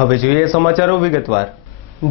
હવે જોઈએ સમાચારો વિગતવાર।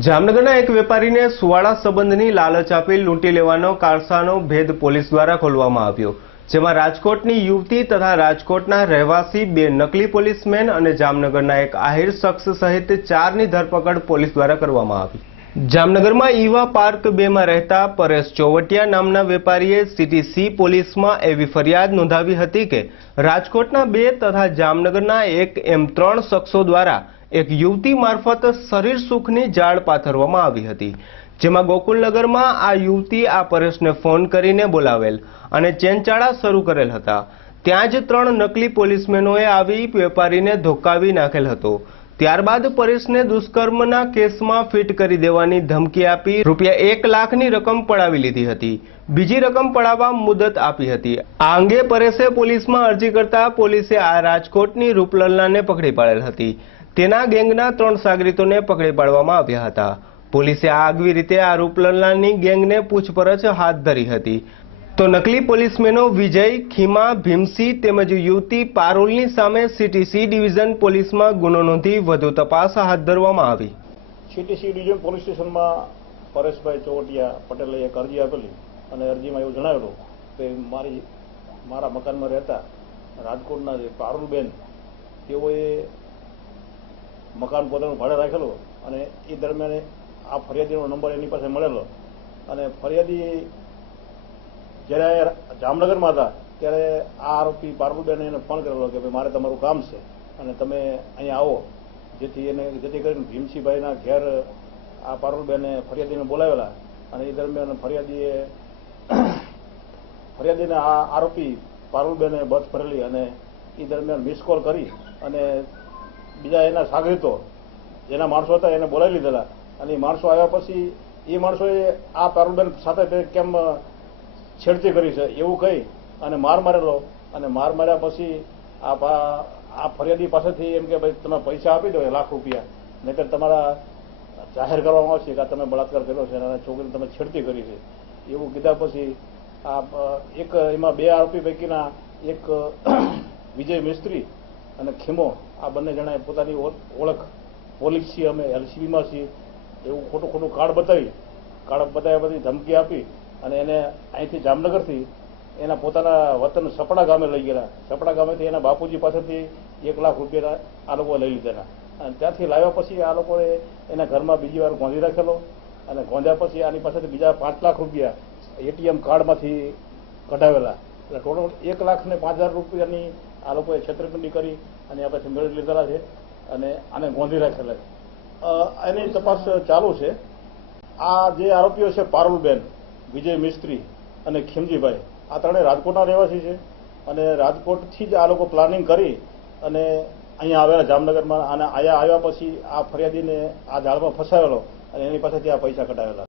જામનગરના એક વેપારીને સુવાળા સંબંધની લાલચ આપી લૂંટી લેવાનો કારસાનો ભેદ પોલીસ દ્વારા ખોલવામાં આવ્યો, જેમાં રાજકોટની યુવતી તથા રાજકોટના રહેવાસી બે નકલી પોલીસમેન અને જામનગરના એક આહિર શખ્સ સહિત 4ની ધરપકડ પોલીસ દ્વારા કરવામાં આવી। જામનગરમાં ઈવા પાર્ક 2માં રહેતા પરેશ ચોવટિયા નામના વેપારીએ સિટી સી પોલીસમાં એવી ફરિયાદ નોંધાવી હતી કે રાજકોટના 2 તથા જામનગરના 1 એમ 3 શખ્સો દ્વારા એક યુવતી મારફત શરીર સુખની જાળ પાથરવામાં આવી હતી, જેમાં ગોકુલનગરમાં આ યુવતી આ પરેશને ફોન કરીને બોલાવેલ અને ચેનચાળા શરૂ કરેલ હતા। ત્યાં જ 3 નકલી પોલીસમેનોએ આવી વેપારીને ધોકાવી નાખેલ હતો। ત્યારબાદ પરેશને દુષ્કર્મના કેસમાં ફિટ કરી દેવાની ધમકી આપી ₹1 લાખની રકમ પડાવી લીધી હતી। બીજી રકમ પડાવવા મુદત આપી હતી। આ અંગે પરેશે પોલીસમાં અરજી કરતા પોલીસે આ રાજકોટની રૂપલલાને પકડી પાડેલ હતી। તેના ગેંગના 3 સાગરીતોને પકડી પાડવામાં આવ્યા હતા। પોલીસે આ આગવી રીતે આ રૂપલલાની ગેંગને પૂછપરછ હાથ ધરી હતી, તો નકલી પોલીસમેનો વિજય, ખીમા, ભીમસી તેમજ યુવતી પારુલની સામે સિટી સી ડિવિઝન પોલીસમાં ગુનો નોંધી વધુ તપાસ હાથ ધરવામાં આવી। સિટી સી ડિવિઝન પોલીસ સ્ટેશનમાં પરેશભાઈ ચોવટિયા પટેલે એક અરજી આપેલી અને અરજીમાં એવું જણાવેલું કે મારા મકાનમાં રહેતા રાજકોટના જે પારુલબેન તેઓએ મકાન પોતાનું ભાડે રાખેલું અને એ દરમિયાન આ ફરિયાદીનો નંબર એની પાસે મળેલો અને ફરિયાદી જ્યારે જામનગરમાં હતા ત્યારે આ આરોપી પારુલબેને એને ફોન કરેલો કે ભાઈ મારે તમારું કામ છે અને તમે અહીંયા આવો, જેથી કરીને ભીમસીભાઈના ઘેર આ પારુલબેને ફરિયાદીને બોલાવેલા અને એ દરમિયાન ફરિયાદીને આ આરોપી પારુલબેને બસ ભરેલી અને એ દરમિયાન મિસ કોલ કરી અને બીજા એના સાગરીતો જેના માણસો હતા એને બોલાવી લીધેલા અને એ માણસો આવ્યા પછી એ માણસોએ આ પારુલબેન સાથે કેમ છેડતી કરી છે એવું કહી અને માર મારેલો અને માર માર્યા પછી આ ફરિયાદી પાસેથી એમ કે ભાઈ તમે પૈસા આપી દો ₹1 લાખ, નહીંતર તમારા જાહેર કરવામાં આવશે કે તમે બળાત્કાર કર્યો છે અને છોકરીને તમે છેડતી કરી છે એવું કીધા પછી આ એમાં 2 આરોપી પૈકીના એક વિજય મિસ્ત્રી અને ખીમો આ બંને જણાએ પોતાની ઓળખ પોલીસ છીએ, અમે એલસીબીમાં છીએ એવું ખોટું કાર્ડ બતાવ્યા પછી ધમકી આપી અને એને અહીંથી જામનગરથી એના પોતાના વતન સપડા ગામે લઈ ગયેલા। સપડા ગામેથી એના બાપુજી પાસેથી ₹1 લાખ આ લોકો લઈ લીધેલા અને ત્યાંથી લાવ્યા પછી આ લોકોએ એના ઘરમાં બીજી વાર ગોંધી રાખેલો અને ગોંધ્યા પછી આની પાસેથી બીજા ₹5 લાખ એટીએમ કાર્ડમાંથી કઢાવેલા, એટલે ટોટલ ₹1,05,000 આ લોકોએ છેતરપિંડી કરી અને આ પછી મેળવી લીધેલા છે અને આને ગોંધી રાખેલા છે। એની તપાસ ચાલુ છે। આ જે આરોપીઓ છે પારુલબેન, વિજય મિસ્ત્રી અને ખીમજીભાઈ, આ ત્રણેય રાજકોટના રહેવાસી છે અને રાજકોટથી જ આ લોકો પ્લાનિંગ કરી અને અહીંયા આવેલા જામનગરમાં અને અહીંયા આવ્યા પછી આ ફરિયાદીને આ જાળમાં ફસાવેલો અને એની પાસેથી આ પૈસા કઢાવેલા।